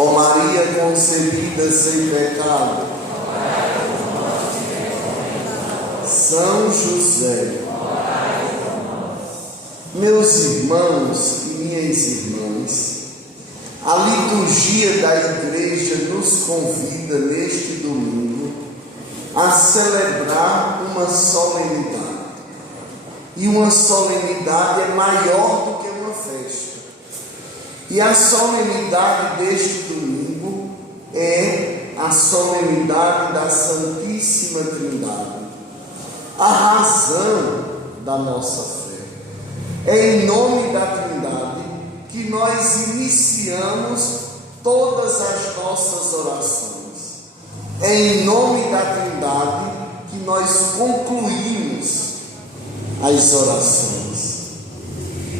Ó Maria concebida sem pecado, São José, meus irmãos e minhas irmãs, a liturgia da igreja nos convida neste domingo a celebrar uma solenidade. E uma solenidade é maior do que uma festa. E a solenidade deste domingo é a solenidade da Santíssima Trindade, a razão da nossa fé. É em nome da Trindade que nós iniciamos todas as nossas orações. É em nome da Trindade que nós concluímos as orações.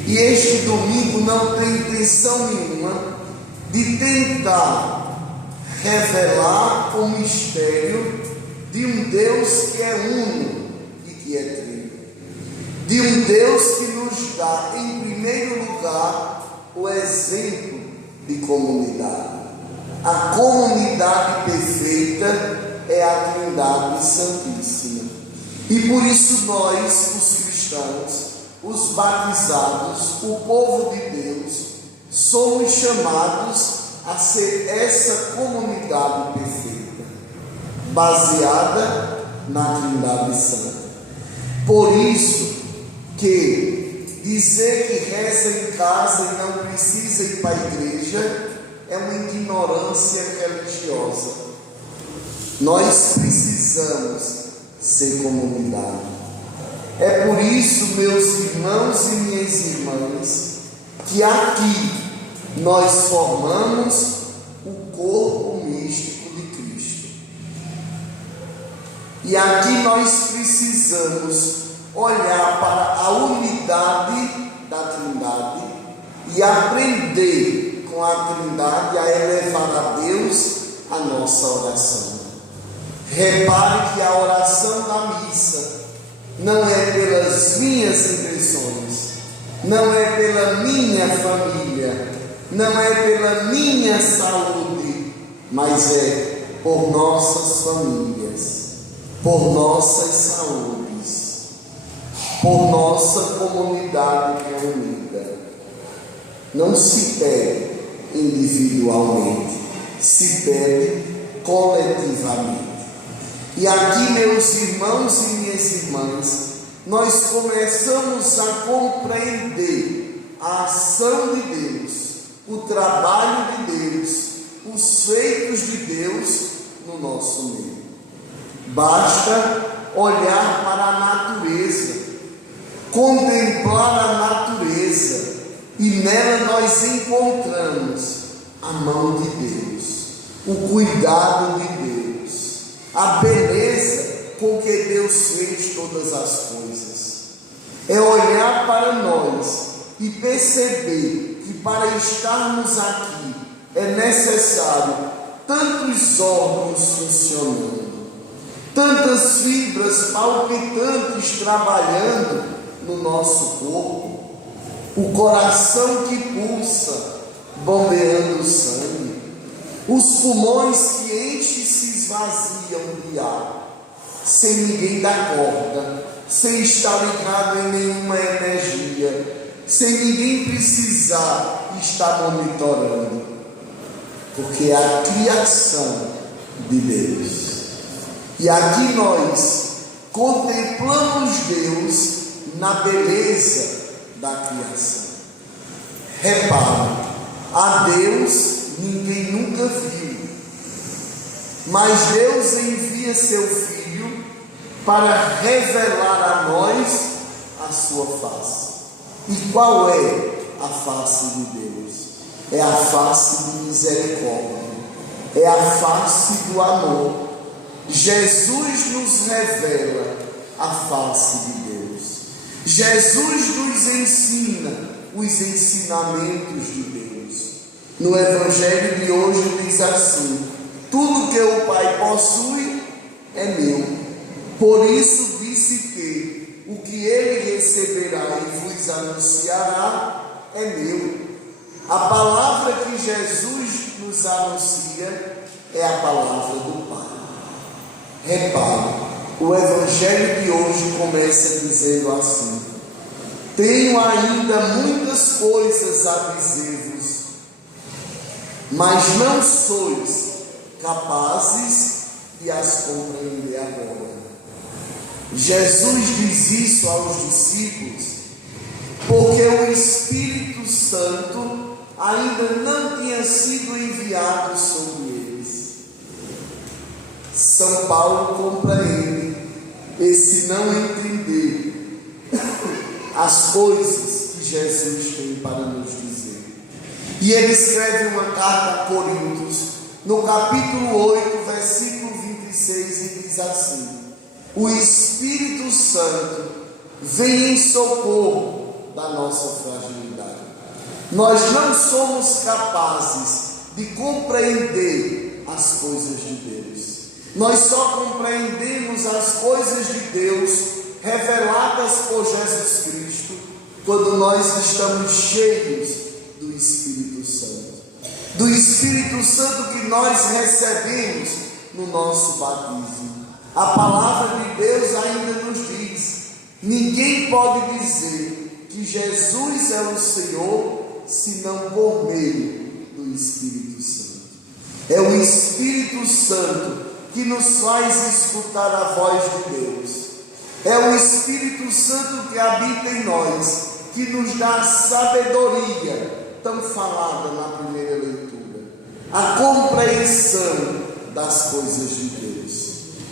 E este domingo não tem intenção nenhuma de tentar revelar o mistério de um Deus que é uno e que é trino. De um Deus que nos dá, em primeiro lugar, o exemplo de comunidade. A comunidade perfeita é a Trindade Santíssima. E por isso nós, os cristãos, os batizados, o povo de Deus, somos chamados a ser essa comunidade perfeita, baseada na Trindade Santa. Por isso que dizer que reza em casa e não precisa ir para a igreja é uma ignorância religiosa. Nós precisamos ser comunidade. É por isso, meus irmãos e minhas irmãs, que aqui nós formamos o corpo místico de Cristo. E aqui nós precisamos olhar para a unidade da Trindade e aprender com a Trindade a elevar a Deus a nossa oração. Repare que a oração da missa não é pelas minhas intenções, não é pela minha família, não é pela minha saúde, mas é por nossas famílias, por nossas saúdes, por nossa comunidade reunida. Não se pede individualmente, se pede coletivamente. E aqui, meus irmãos e minhas irmãs, nós começamos a compreender a ação de Deus, o trabalho de Deus, os feitos de Deus no nosso meio. Basta olhar para a natureza, contemplar a natureza, e nela nós encontramos a mão de Deus, o cuidado de Deus, a beleza com que Deus fez todas as coisas. É olhar para nós e perceber que para estarmos aqui é necessário tantos órgãos funcionando, tantas fibras palpitantes trabalhando no nosso corpo, o coração que pulsa, bombeando o sangue, os pulmões que enchem e se esvaziam de ar, sem ninguém dar corda, sem estar ligado em nenhuma energia, sem ninguém precisar estar monitorando, porque é a criação de Deus. E aqui nós contemplamos Deus na beleza da criação. Repare, a Deus ninguém nunca viu, mas Deus envia seu Filho para revelar a nós a sua face. E qual é a face de Deus? É a face de misericórdia, é a face do amor. Jesus nos revela a face de Deus. Jesus nos ensina os ensinamentos de Deus. No Evangelho de hoje diz assim: tudo que o Pai possui é meu. Por isso disse que o que ele receberá e vos anunciará é meu. A palavra que Jesus nos nos anuncia é a palavra do Pai. Repare, o Evangelho de hoje começa dizendo assim: tenho ainda muitas coisas a dizer-vos, mas não sois capazes de as compreender agora. Jesus diz isso aos discípulos porque o Espírito Santo ainda não tinha sido enviado sobre eles. São Paulo compreende esse não entender as coisas que Jesus tem para nos dizer. E ele escreve uma carta a Coríntios, no capítulo 8, versículo 26, e diz assim: o Espírito Santo vem em socorro da nossa fragilidade. Nós não somos capazes de compreender as coisas de Deus. Nós só compreendemos as coisas de Deus reveladas por Jesus Cristo quando nós estamos cheios do Espírito Santo. Do Espírito Santo que nós recebemos no nosso batismo. A palavra de Deus ainda nos diz: ninguém pode dizer que Jesus é o Senhor senão por meio do Espírito Santo. É o Espírito Santo que nos faz escutar a voz de Deus. É o Espírito Santo que habita em nós, que nos dá a sabedoria tão falada na primeira leitura, a compreensão das coisas de Deus.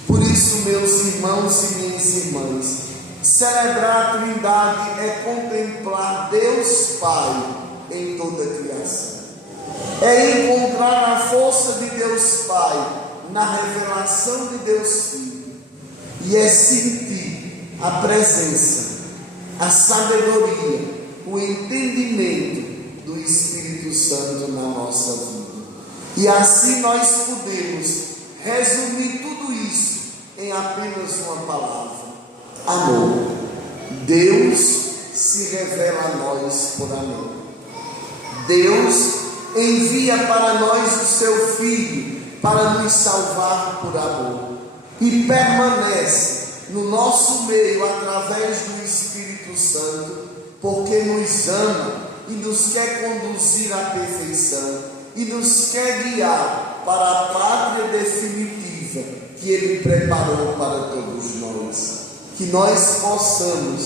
Por isso, meus irmãos e minhas irmãs, celebrar a Trindade é contemplar Deus Pai em toda a criação. É encontrar a força de Deus Pai na revelação de Deus Filho. E é sentir a presença, a sabedoria, o entendimento do Espírito Santo na nossa vida. E assim nós podemos resumir tudo isso em apenas uma palavra: amor. Deus se revela a nós por amor. Deus envia para nós o seu Filho para nos salvar por amor, e permanece no nosso meio através do Espírito Santo, porque nos ama e nos quer conduzir à perfeição e nos quer guiar para a pátria definitiva que Ele preparou para todos nós. Que nós possamos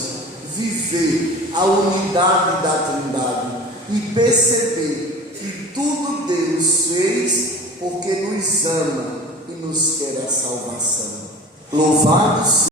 viver a unidade da Trindade e perceber que tudo Deus fez porque nos ama e nos quer a salvação. Louvado seja